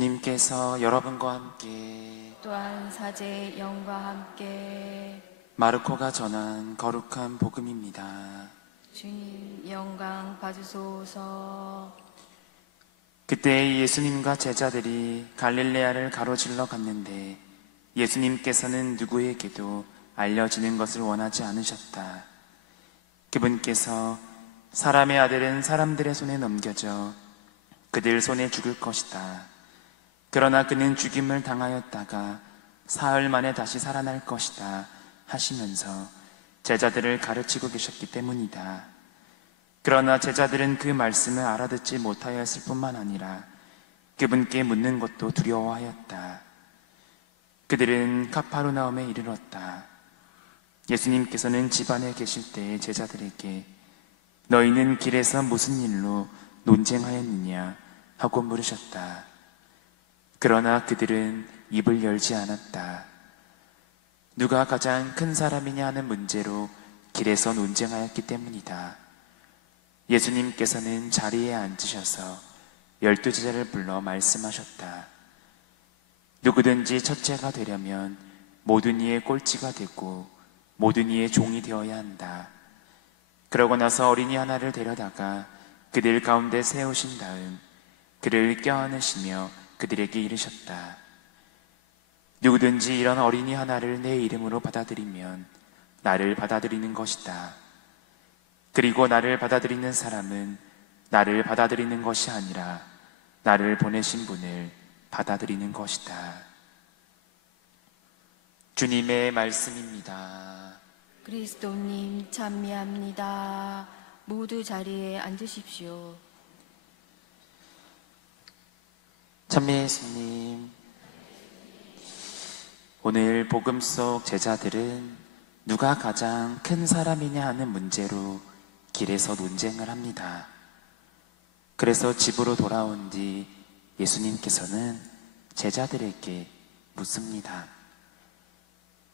주님께서 여러분과 함께 또한 사제의 영과 함께 마르코가 전한 거룩한 복음입니다. 주님 영광 받으소서. 그때 예수님과 제자들이 갈릴레아를 가로질러 갔는데 예수님께서는 누구에게도 알려지는 것을 원하지 않으셨다. 그분께서 사람의 아들은 사람들의 손에 넘겨져 그들 손에 죽을 것이다. 그러나 그는 죽임을 당하였다가 사흘 만에 다시 살아날 것이다 하시면서 제자들을 가르치고 계셨기 때문이다. 그러나 제자들은 그 말씀을 알아듣지 못하였을 뿐만 아니라 그분께 묻는 것도 두려워하였다. 그들은 카파르나움에 이르렀다. 예수님께서는 집 안에 계실 때에 제자들에게 너희는 길에서 무슨 일로 논쟁하였느냐 하고 물으셨다. 그러나 그들은 입을 열지 않았다. 누가 가장 큰 사람이냐 하는 문제로 길에서 논쟁하였기 때문이다. 예수님께서는 자리에 앉으셔서 12제자를 불러 말씀하셨다. 누구든지 첫째가 되려면 모든 이의 꼴찌가 되고 모든 이의 종이 되어야 한다. 그러고 나서 어린이 하나를 데려다가 그들 가운데 세우신 다음 그를 껴안으시며 그들에게 이르셨다. 누구든지 이런 어린이 하나를 내 이름으로 받아들이면 나를 받아들이는 것이다. 그리고 나를 받아들이는 사람은 나를 받아들이는 것이 아니라 나를 보내신 분을 받아들이는 것이다. 주님의 말씀입니다. 그리스도님 찬미합니다. 모두 자리에 앉으십시오. 찬미 예수님, 오늘 복음 속 제자들은 누가 가장 큰 사람이냐 하는 문제로 길에서 논쟁을 합니다. 그래서 집으로 돌아온 뒤 예수님께서는 제자들에게 묻습니다.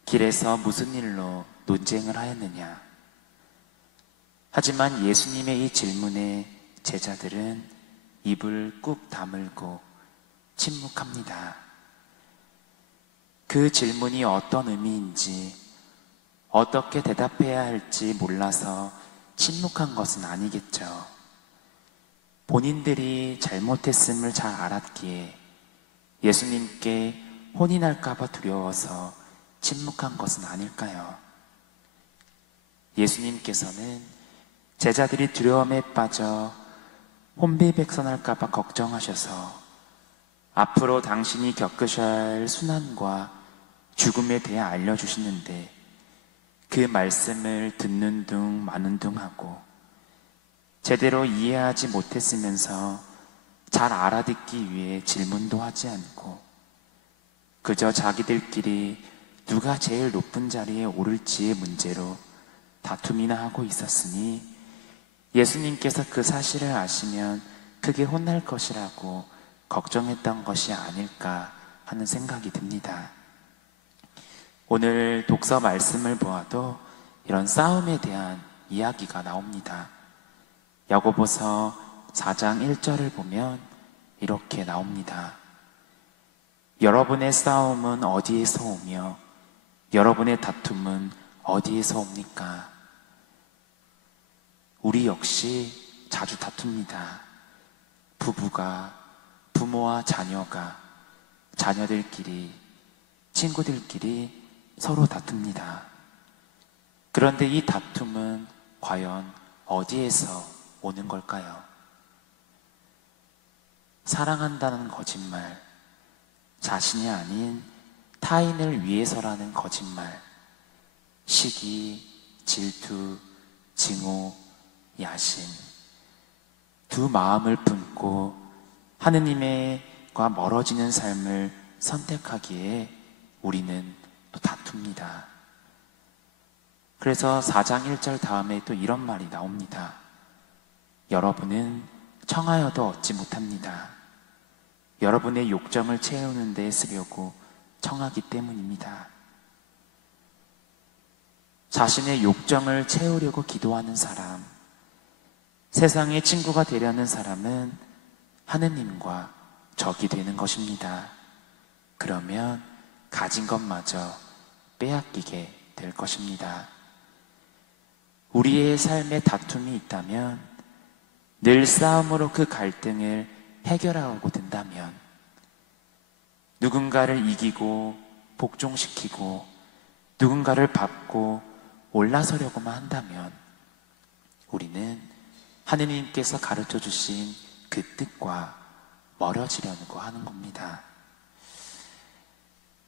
길에서 무슨 일로 논쟁을 하였느냐? 하지만 예수님의 이 질문에 제자들은 입을 꾹 다물고 침묵합니다. 그 질문이 어떤 의미인지 어떻게 대답해야 할지 몰라서 침묵한 것은 아니겠죠. 본인들이 잘못했음을 잘 알았기에 예수님께 혼이 날까봐 두려워서 침묵한 것은 아닐까요? 예수님께서는 제자들이 두려움에 빠져 혼비백산할까봐 걱정하셔서 앞으로 당신이 겪으셔야 할 순환과 죽음에 대해 알려주시는데 그 말씀을 듣는 둥 마는 둥 하고 제대로 이해하지 못했으면서 잘 알아듣기 위해 질문도 하지 않고 그저 자기들끼리 누가 제일 높은 자리에 오를지의 문제로 다툼이나 하고 있었으니 예수님께서 그 사실을 아시면 크게 혼날 것이라고 걱정했던 것이 아닐까 하는 생각이 듭니다. 오늘 독서 말씀을 보아도 이런 싸움에 대한 이야기가 나옵니다. 야고보서 4장 1절을 보면 이렇게 나옵니다. 여러분의 싸움은 어디에서 오며 여러분의 다툼은 어디에서 옵니까? 우리 역시 자주 다툽니다. 부모와 자녀가, 자녀들끼리, 친구들끼리 서로 다툽니다. 그런데 이 다툼은 과연 어디에서 오는 걸까요? 사랑한다는 거짓말, 자신이 아닌 타인을 위해서라는 거짓말, 시기, 질투, 증오, 야심, 두 마음을 품고 하느님과 멀어지는 삶을 선택하기에 우리는 또 다툽니다. 그래서 4장 1절 다음에 또 이런 말이 나옵니다. 여러분은 청하여도 얻지 못합니다. 여러분의 욕정을 채우는 데 쓰려고 청하기 때문입니다. 자신의 욕정을 채우려고 기도하는 사람, 세상의 친구가 되려는 사람은 하느님과 적이 되는 것입니다. 그러면 가진 것마저 빼앗기게 될 것입니다. 우리의 삶에 다툼이 있다면, 늘 싸움으로 그 갈등을 해결하고 든다면, 누군가를 이기고 복종시키고 누군가를 밟고 올라서려고만 한다면 우리는 하느님께서 가르쳐 주신 그 뜻과 멀어지려고 하는 겁니다.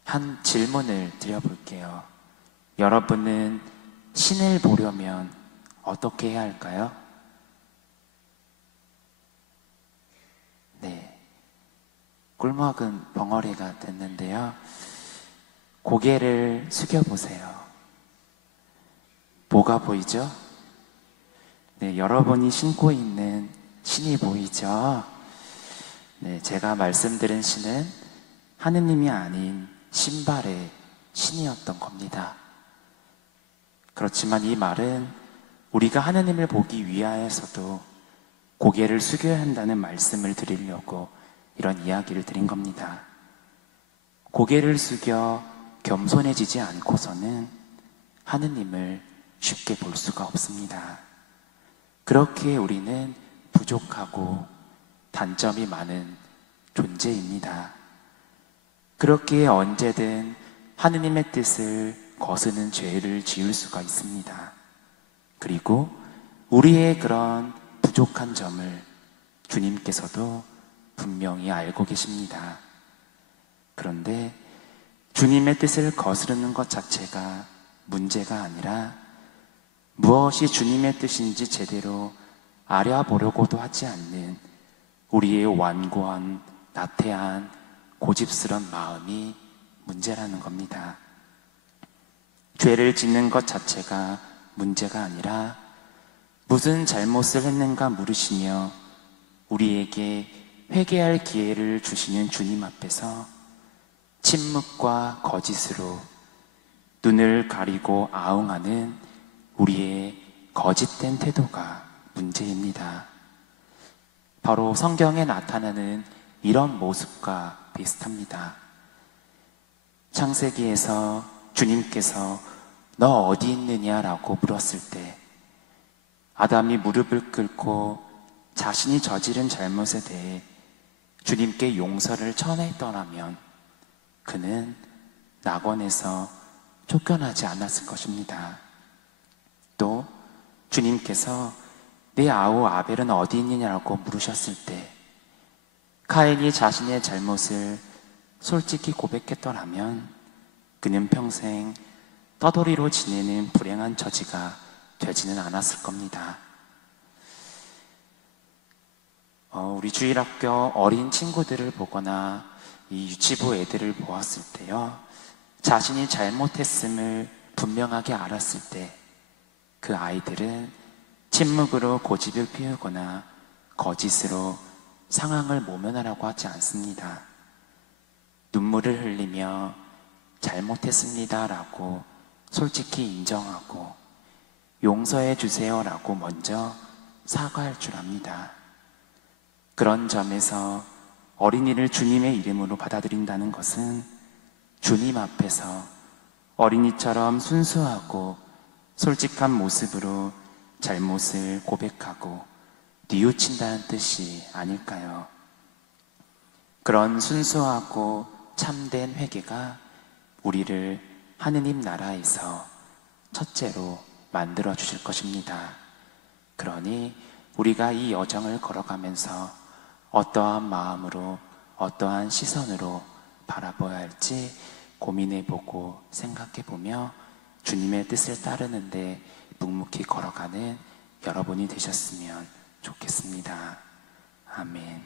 한 질문을 드려볼게요. 여러분은 신을 보려면 어떻게 해야 할까요? 네, 꿀먹은 벙어리가 됐는데요. 고개를 숙여보세요. 뭐가 보이죠? 네, 여러분이 신고 있는 신이 보이죠? 네, 제가 말씀드린 신은 하느님이 아닌 신발의 신이었던 겁니다. 그렇지만 이 말은 우리가 하느님을 보기 위하여서도 고개를 숙여야 한다는 말씀을 드리려고 이런 이야기를 드린 겁니다. 고개를 숙여 겸손해지지 않고서는 하느님을 쉽게 볼 수가 없습니다. 그렇게 우리는 부족하고 단점이 많은 존재입니다. 그렇게 언제든 하느님의 뜻을 거스는 죄를 지을 수가 있습니다. 그리고 우리의 그런 부족한 점을 주님께서도 분명히 알고 계십니다. 그런데 주님의 뜻을 거스르는 것 자체가 문제가 아니라 무엇이 주님의 뜻인지 제대로 알아보려고도 하지 않는 우리의 완고한, 나태한, 고집스런 마음이 문제라는 겁니다. 죄를 짓는 것 자체가 문제가 아니라 무슨 잘못을 했는가 물으시며 우리에게 회개할 기회를 주시는 주님 앞에서 침묵과 거짓으로 눈을 가리고 아웅하는 우리의 거짓된 태도가 문제입니다. 바로 성경에 나타나는 이런 모습과 비슷합니다. 창세기에서 주님께서 너 어디 있느냐라고 물었을 때 아담이 무릎을 꿇고 자신이 저지른 잘못에 대해 주님께 용서를 청했더라면 그는 낙원에서 쫓겨나지 않았을 것입니다. 또 주님께서 내 아우 아벨은 어디 있느냐고 물으셨을 때 카인이 자신의 잘못을 솔직히 고백했더라면 그는 평생 떠돌이로 지내는 불행한 처지가 되지는 않았을 겁니다. 우리 주일학교 어린 친구들을 보거나 이 유치부 애들을 보았을 때요, 자신이 잘못했음을 분명하게 알았을 때 그 아이들은 침묵으로 고집을 피우거나 거짓으로 상황을 모면하라고 하지 않습니다. 눈물을 흘리며 잘못했습니다 라고 솔직히 인정하고 용서해 주세요 라고 먼저 사과할 줄 압니다. 그런 점에서 어린이를 주님의 이름으로 받아들인다는 것은 주님 앞에서 어린이처럼 순수하고 솔직한 모습으로 잘못을 고백하고 뉘우친다는 뜻이 아닐까요? 그런 순수하고 참된 회개가 우리를 하느님 나라에서 첫째로 만들어 주실 것입니다. 그러니 우리가 이 여정을 걸어가면서 어떠한 마음으로, 어떠한 시선으로 바라봐야 할지 고민해보고 생각해보며 주님의 뜻을 따르는데 묵묵히 걸어가는 여러분이 되셨으면 좋겠습니다. 아멘.